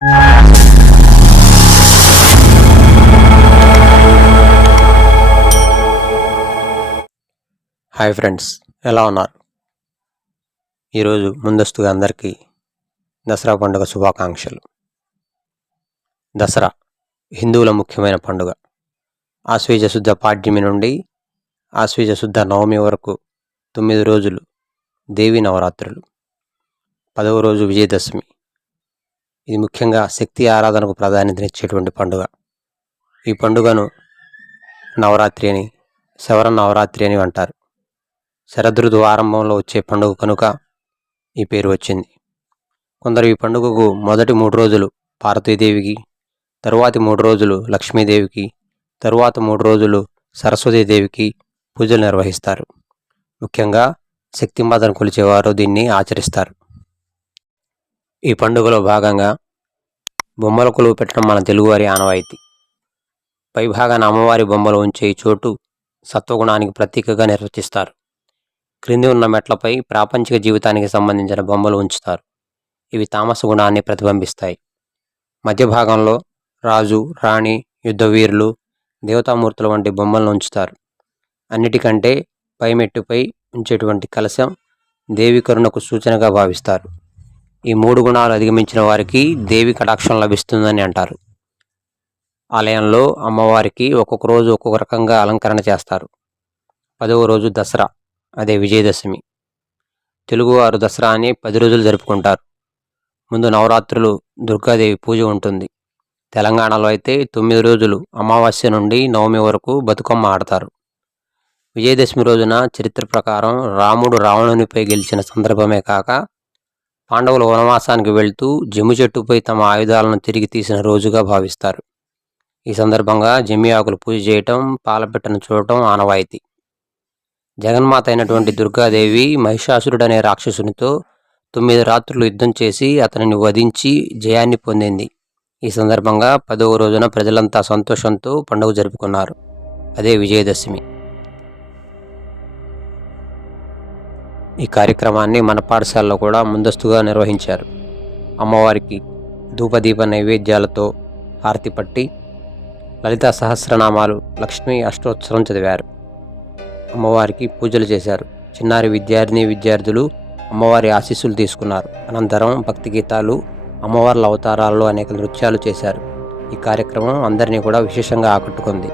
Hi friends, ఎలా ఉన్నారు? ఈరోజు ముందస్తుగా అందరికీ దసరా పండుగ శుభాకాంక్షలు. దసరా హిందువుల ముఖ్యమైన పండుగ. ఆశ్వీజ శుద్ధ పాడ్యమి నుండి ఆశ్వీజ శుద్ధ నవమి వరకు 9 రోజులు దేవీ నవరాత్రులు. 10వ రోజు విజయదశమి. ఇది ముఖ్యంగా శక్తి ఆరాధనకు ప్రాధాన్యతనిచ్చేటువంటి పండుగ. ఈ పండుగను నవరాత్రి అని, శవర నవరాత్రి అని అంటారు. శరదృతువు ఆరంభంలో వచ్చే పండుగ కనుక ఈ పేరు వచ్చింది. కొందరు ఈ పండుగకు మొదటి 3 రోజులు పార్వతీదేవికి, తరువాతి 3 రోజులు లక్ష్మీదేవికి, తరువాత 3 రోజులు సరస్వతీదేవికి పూజలు నిర్వహిస్తారు. ముఖ్యంగా శక్తిమాతను కొలిచేవారు దీన్ని ఆచరిస్తారు. ఈ పండుగలో భాగంగా బొమ్మల కొలువు పెట్టడం మన తెలుగువారి ఆనవాయితీ. పైభాగాన అమ్మవారి బొమ్మలు ఉంచే ఈ చోటు సత్వగుణానికి ప్రతీకగా నిర్వచిస్తారు. క్రింది ఉన్న మెట్లపై ప్రాపంచిక జీవితానికి సంబంధించిన బొమ్మలు ఉంచుతారు. ఇవి తామస గుణాన్ని ప్రతిబింబిస్తాయి. మధ్య భాగంలో రాజు, రాణి, యుద్ధవీరులు, దేవతామూర్తుల వంటి బొమ్మలను ఉంచుతారు. అన్నిటికంటే పై మెట్టుపై ఉంచేటువంటి కలశం దేవి కరుణకు సూచనగా భావిస్తారు. ఈ 3 గుణాలు అధిగమించిన వారికి దేవి కటాక్షం లభిస్తుందని అంటారు. ఆలయంలో అమ్మవారికి ఒక్కొక్క రోజు ఒక్కొక్క రకంగా అలంకరణ చేస్తారు. 10వ రోజు దసరా, అదే విజయదశమి. తెలుగువారు దసరాని 10 రోజులు జరుపుకుంటారు. ముందు నవరాత్రులు దుర్గాదేవి పూజ ఉంటుంది. తెలంగాణలో అయితే 9 రోజులు అమావాస్య నుండి నవమి వరకు బతుకమ్మ ఆడతారు. విజయదశమి రోజున చరిత్ర ప్రకారం రాముడు రావణునిపై గెలిచిన సందర్భమే కాక పాండవులు వనవాసానికి వెళ్తూ జమ్మి చెట్టుపై తమ ఆయుధాలను తిరిగి తీసిన రోజుగా భావిస్తారు. ఈ సందర్భంగా జమ్మి ఆకులు పూజ చేయటం, పాలపిట్టను చూడటం ఆనవాయితీ. జగన్మాత అయినటువంటి దుర్గాదేవి మహిషాసురుడనే రాక్షసునితో 9 రాత్రులు యుద్ధం చేసి అతనిని వధించి జయాన్ని పొందింది. ఈ సందర్భంగా 10వ రోజున ప్రజలంతా సంతోషంతో పండుగ జరుపుకున్నారు. అదే విజయదశమి. ఈ కార్యక్రమాన్ని మన పాఠశాలలో కూడా ముందస్తుగా నిర్వహించారు. అమ్మవారికి ధూపదీప నైవేద్యాలతో హారతి పట్టి లలితా సహస్రనామాలు, లక్ష్మీ అష్టోత్తరం చదివారు. అమ్మవారికి పూజలు చేశారు. చిన్నారి విద్యార్థులు అమ్మవారి ఆశీస్సులు తీసుకున్నారు. అనంతరం భక్తి గీతాలు, అమ్మవార్ల అవతారాల్లో అనేక నృత్యాలు చేశారు. ఈ కార్యక్రమం అందరినీ కూడా విశేషంగా ఆకట్టుకుంది.